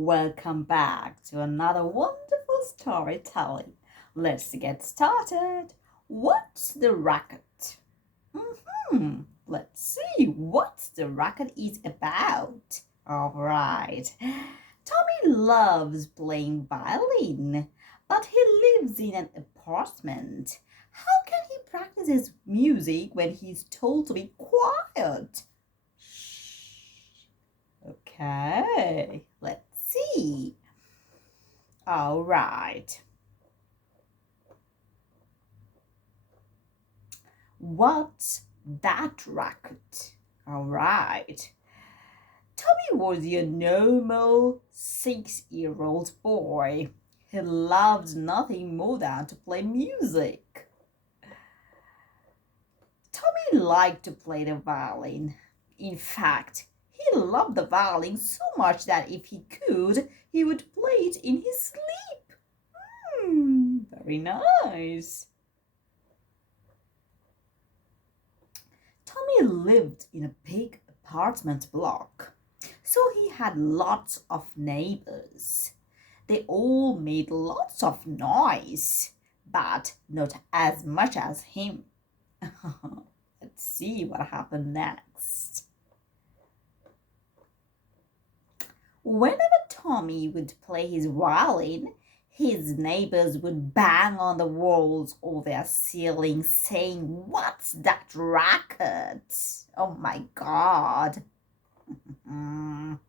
Welcome back to another wonderful storytelling. Let's get started. What's the racket? Let's see what the racket is about. All right. Tommy loves playing violin, but he lives in an apartment. How can he practice his music when he's told to be quiet? Shh. Okay, let's see. All right. What's that racket? All right. Tommy was your normal 6-year-old boy. He loved nothing more than to play music. Tommy liked to play the violin. In fact, he loved the violin so much that if he could, he would play it in his sleep. Very nice. Tommy lived in a big apartment block, so he had lots of neighbors. They all made lots of noise, but not as much as him. Let's see what happened next. Whenever Tommy would play his violin, his neighbors would bang on the walls or their ceiling saying, "What's that racket?" Oh my God. Tommy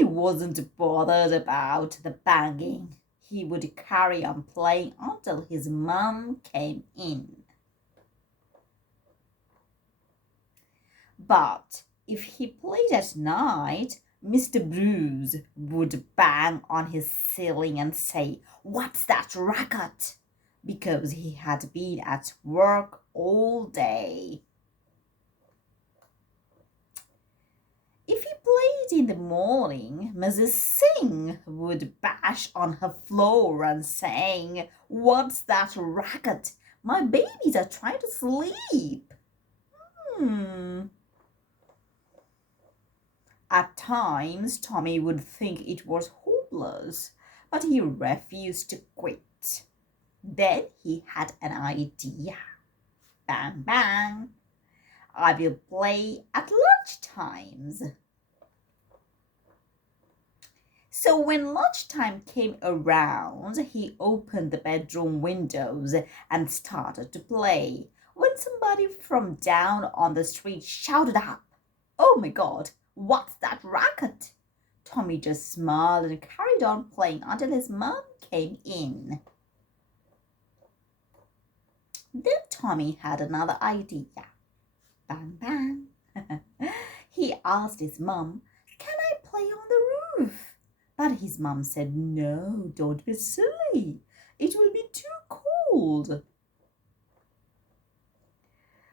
wasn't bothered about the banging. He would carry on playing until his mom came in. But if he played at night, Mr. Bruce would bang on his ceiling and say, "What's that racket?" because he had been at work all day. If he played in the morning, Mrs. Singh would bash on her floor and saying, "What's that racket? My babies are trying to sleep." At times, Tommy would think it was hopeless, but he refused to quit. Then he had an idea. Bang, bang. I will play at lunch times. So when lunchtime came around, he opened the bedroom windows and started to play. When somebody from down on the street shouted up, "Oh my God, what's that racket?" Tommy just smiled and carried on playing until his mom came in. Then Tommy had another idea. Bang, bang. He asked his mom, "Can I play on the roof?" But his mom said, "No, don't be silly. It will be too cold."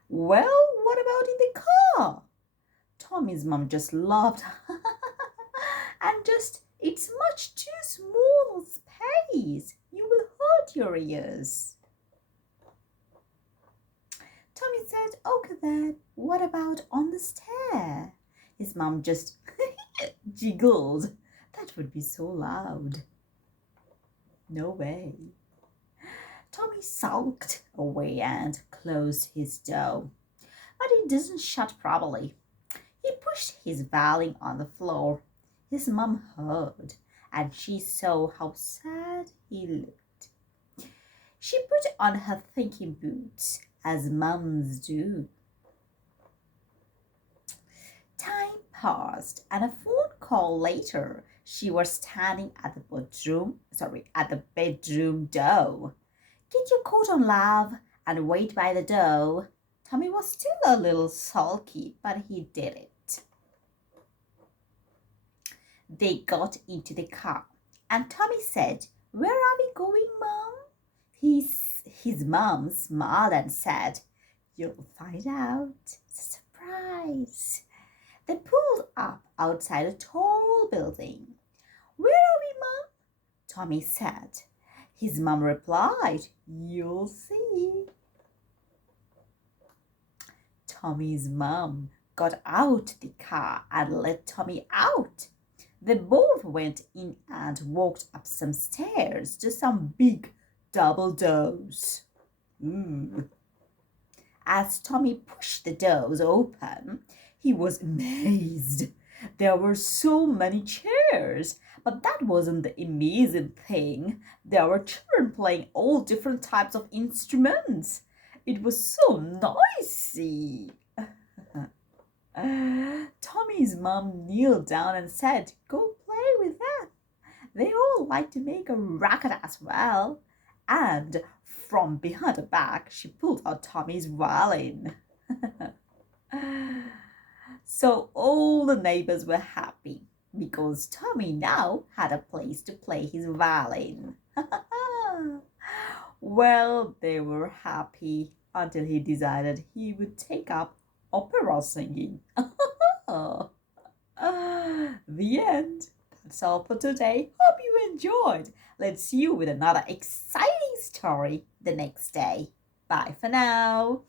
"Well, what about in the car?" Tommy's mom just laughed. And just, "It's much too small a space. You will hurt your ears." Tommy said, "Okay then, what about on the stair?" His mom just giggled. That would be so loud. No way. Tommy sulked away and closed his door. But it didn't shut properly. He pushed his violin on the floor. His mom heard, and she saw how sad he looked. She put on her thinking boots, as mums do. Time passed, and a phone call later, she was standing at the bedroom door. "Get your coat on, love, and wait by the door." Tommy was still a little sulky, but he did it. They got into the car, and Tommy said, "Where are we going, Mom?" His mom smiled and said, "You'll find out. It's a surprise." They pulled up outside a tall building. "Where are we, Mom?" Tommy said. His mom replied, "You'll see." Tommy's mom got out the car and let Tommy out. They both went in and walked up some stairs to some big double doors. Ooh. As Tommy pushed the doors open, he was amazed. There were so many chairs, but that wasn't the amazing thing. There were children playing all different types of instruments. It was so noisy. Tommy's mom kneeled down and said, "Go play with them. They all like to make a racket as well." And from behind her back, she pulled out Tommy's violin. So all the neighbors were happy because Tommy now had a place to play his violin. Well, they were happy until he decided he would take up opera singing. The end. That's all for today. Hope you enjoyed. Let's see you with another exciting story the next day. Bye for now.